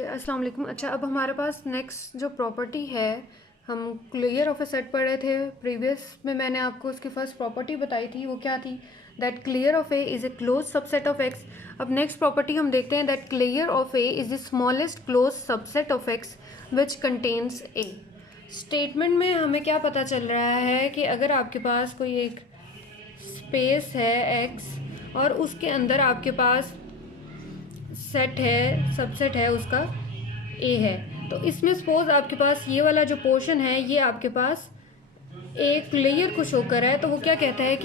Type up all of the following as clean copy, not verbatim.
Okay, अस्सलाम वालेकुम। अच्छा, अब हमारे पास नेक्स्ट जो प्रॉपर्टी है, हम क्लियर ऑफ ए सेट पढ़ रहे थे प्रीवियस में। मैंने आपको उसकी फर्स्ट प्रॉपर्टी बताई थी, वो क्या थी? That clear of A is a close subset of x. अब नेक्स्ट प्रॉपर्टी हम देखते हैं that clear of A is the smallest close subset of x which contains A. Statement में हमें क्या पता चल रहा है कि अगर आपके पास कोई एक स्पेस है एक्स और उसके अंदर आपके पास सेट है, सबसेट है उसका ए है, तो इसमें सपोज आपके पास ये वाला जो पोर्शन है ये आपके पास एक लेयर को शो कर रहा है, तो वो क्या कहता है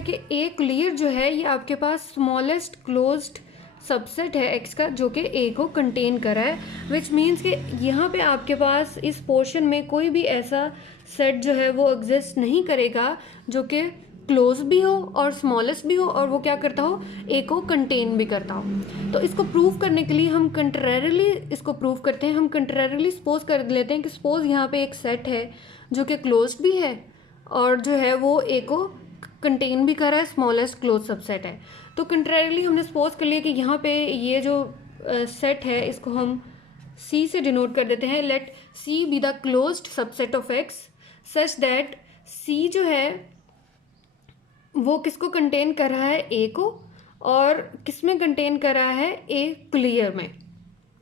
कि एक लेयर जो है ये आपके पास स्मॉलेस्ट क्लोज्ड सबसेट है एक्स का जो कि ए को कंटेन कर रहा है। विच मीन्स कि यहाँ पे आपके पास इस पोर्शन में कोई भी ऐसा सेट जो है वो एग्जिस्ट नहीं करेगा जो कि क्लोज भी हो और स्मॉलेस्ट भी हो और वो क्या करता हो, ए को कंटेन भी करता हो। तो इसको प्रूव करने के लिए हम कंट्रेरिली इसको प्रूव करते हैं। हम कंट्रेरिली सपोज कर लेते हैं कि सपोज यहाँ पे एक सेट है जो कि क्लोज भी है और जो है वो ए को कंटेन भी कर रहा है, स्मॉलेस्ट क्लोज सबसेट है। तो कंट्रेरिली हमने सपोज कर लिया कि यहाँ पे ये जो सेट है इसको हम सी से डिनोट कर देते हैं। Let C be the closed subset of X such that C जो है वो किसको कंटेन कर रहा है, ए को, और किस में कंटेन कर रहा है, ए क्लियर में।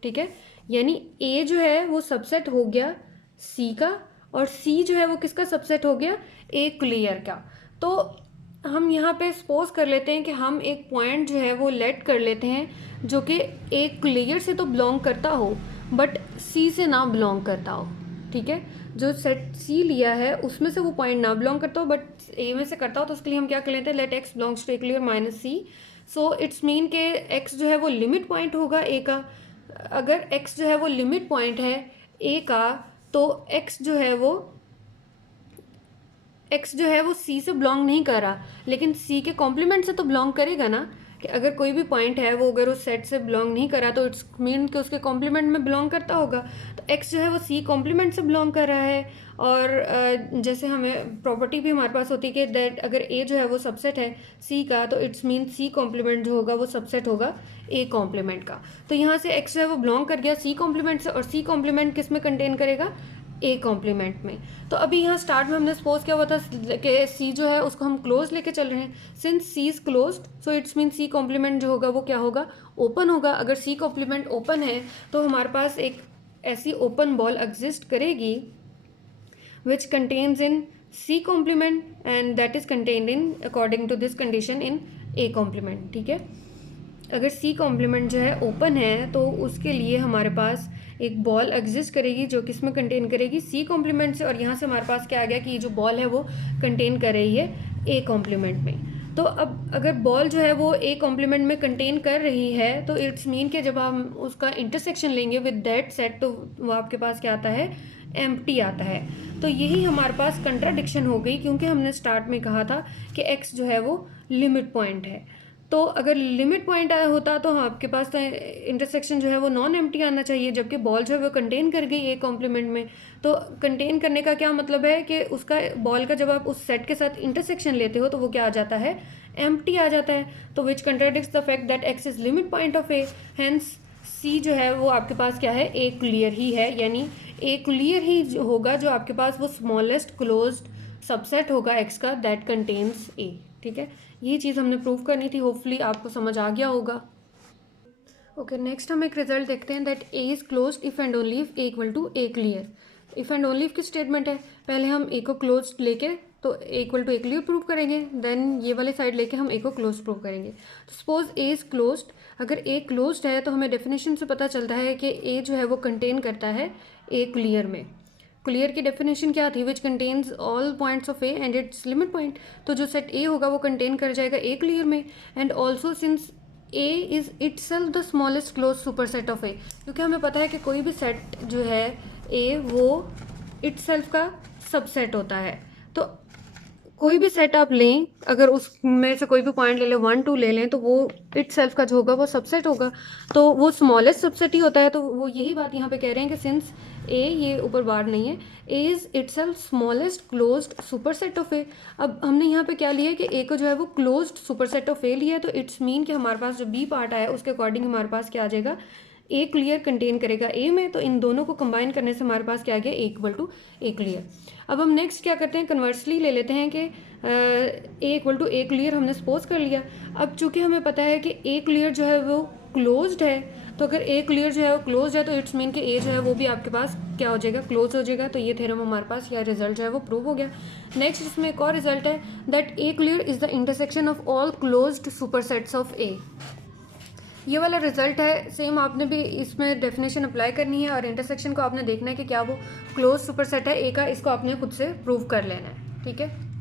ठीक है, यानी ए जो है वो सबसेट हो गया सी का और सी जो है वो किसका सबसेट हो गया, ए क्लियर का। तो हम यहाँ पे सपोज कर लेते हैं कि हम एक पॉइंट जो है वो लेट कर लेते हैं जो कि ए क्लियर से तो बिलोंग करता हो बट सी से ना बिलोंग करता हो। ठीक है, जो सेट सी लिया है उसमें से वो पॉइंट ना बिलोंग करता हो बट ए में से करता हो, तो उसके लिए हम क्या कर लेते हैं, let X belongs to A clear minus C. So it's mean के एक्स जो है वो लिमिट पॉइंट होगा ए का। अगर एक्स जो है वो लिमिट पॉइंट है ए का तो एक्स जो है वो सी से बिलोंग नहीं कर रहा, लेकिन सी के कॉम्प्लीमेंट से तो बिलोंग करेगा ना। कि अगर कोई भी पॉइंट है वो अगर उस सेट से बिलोंग नहीं कर रहा तो इट्स मीन कि उसके कॉम्प्लीमेंट में बिलोंग करता होगा। तो एक्स जो है वो सी कॉम्प्लीमेंट से बिलोंग कर रहा है। और जैसे हमें प्रॉपर्टी भी हमारे पास होती है कि दैट अगर ए जो है वो सबसेट है सी का तो इट्स मीन सी कॉम्प्लीमेंट जो होगा वो सबसेट होगा ए कॉम्प्लीमेंट का। तो यहाँ से एक्स जो है वो बिलोंग कर गया सी कॉम्प्लीमेंट से और सी कॉम्प्लीमेंट किस में कंटेन करेगा, ए कॉम्प्लीमेंट में। तो अभी यहाँ स्टार्ट में हमने सपोज क्या हुआ था कि सी जो है उसको हम क्लोज लेके चल रहे हैं। Since C is closed so it's mean C complement जो होगा वो क्या होगा, ओपन होगा। अगर सी कॉम्प्लीमेंट ओपन है तो हमारे पास एक ऐसी ओपन बॉल एग्जिस्ट करेगी which contains in C complement and that is contained in according to this condition in A complement. ठीक है, अगर सी कॉम्प्लीमेंट जो है ओपन है तो उसके लिए हमारे पास एक बॉल एग्जिस्ट करेगी जो किस में कंटेन करेगी, सी कॉम्प्लीमेंट से। और यहाँ से हमारे पास क्या आ गया कि ये जो बॉल है वो कंटेन कर रही है ए कॉम्प्लीमेंट में। तो अब अगर बॉल जो है वो ए कॉम्प्लीमेंट में कंटेन कर रही है तो इट्स मीन कि जब हम उसका इंटरसेक्शन लेंगे विद दैट सेट तो वो आपके पास क्या आता है, एम्प्टी आता है। तो यही हमारे पास कंट्राडिक्शन हो गई क्योंकि हमने स्टार्ट में कहा था कि एक्स जो है वो लिमिट पॉइंट है। तो अगर लिमिट पॉइंट आया होता तो आपके पास तो इंटरसेक्शन जो है वो नॉन एम्प्टी आना चाहिए, जबकि बॉल जो है वो कंटेन कर गई ए कॉम्प्लीमेंट में। तो कंटेन करने का क्या मतलब है कि उसका बॉल का जब आप उस सेट के साथ इंटरसेक्शन लेते हो तो वो क्या आ जाता है, एम्प्टी आ जाता है। तो which contradicts the fact that X is limit point of A, hence C जो है वो आपके पास क्या है, ए क्लियर ही है। यानी ए क्लियर ही होगा जो आपके पास वो स्मॉलेस्ट क्लोज्ड सबसेट होगा एक्स का दैट कंटेन्स ए। ठीक है, ये चीज़ हमने प्रूव करनी थी, होपफुली आपको समझ आ गया होगा। ओके, नेक्स्ट हम एक रिजल्ट देखते हैं that A is close if and only if A equal to A clear. If and only if की स्टेटमेंट है, पहले हम ए को क्लोज लेके तो A equal to A clear prove करेंगे, देन ये वाले साइड लेके हम ए को क्लोज प्रूव करेंगे। तो सपोज ए इज़ क्लोज्ड, अगर ए क्लोज्ड है तो हमें डेफिनेशन से पता चलता है कि ए जो है वो कंटेन करता है ए क्लियर में। क्लियर की डेफिनेशन क्या थी, which contains all points of A and its limit point. तो जो सेट ए होगा वो कंटेन कर जाएगा ए क्लियर में। And also since A is itself the smallest close superset of A, क्योंकि हमें पता है कि कोई भी सेट जो है ए वो इटसेल्फ का सबसेट होता है। तो कोई भी सेट आप लें, अगर उसमें से कोई भी पॉइंट ले लें, 1 2 ले लें, तो वो इटसेल्फ का जो होगा वो सबसेट होगा, तो वो स्मॉलेस्ट सबसेट ही होता है। तो वो यही बात यहाँ पे कह रहे हैं कि सिंस ए, ये ऊपर बार नहीं है, A is itself smallest closed superset of A. अब हमने यहाँ पे क्या लिया है कि ए को जो है वो क्लोज्ड सुपरसेट ऑफ ए लिया है, तो इट्स मीन कि हमारे पास जो बी पार्ट आया उसके अकॉर्डिंग हमारे पास क्या आ जाएगा, ए क्लियर कंटेन करेगा ए में, तो इन दोनों को कंबाइन करने से हमारे पास क्या आ गया, ए इक्वल टू ए क्लियर। अब हम नेक्स्ट क्या करते हैं, कन्वर्सली ले लेते हैं कि ए इक्वल टू ए क्लियर हमने सपोज कर लिया। अब चूंकि हमें पता है कि ए क्लियर जो है वो क्लोज्ड है, तो अगर ए क्लियर जो है वो क्लोज है तो इट्स मीन कि ए जो है वो भी आपके पास क्या हो जाएगा, क्लोज हो जाएगा। तो ये थ्योरम हमारे पास या रिजल्ट जो है वो प्रूव हो गया। नेक्स्ट इसमें एक और रिजल्ट है that A clear is the intersection of all closed supersets of A. ये वाला रिजल्ट है, सेम आपने भी इसमें डेफिनेशन अप्लाई करनी है और इंटरसेक्शन को आपने देखना है कि क्या वो क्लोज सुपरसेट है ए का, इसको आपने खुद से प्रूव कर लेना है, ठीक है।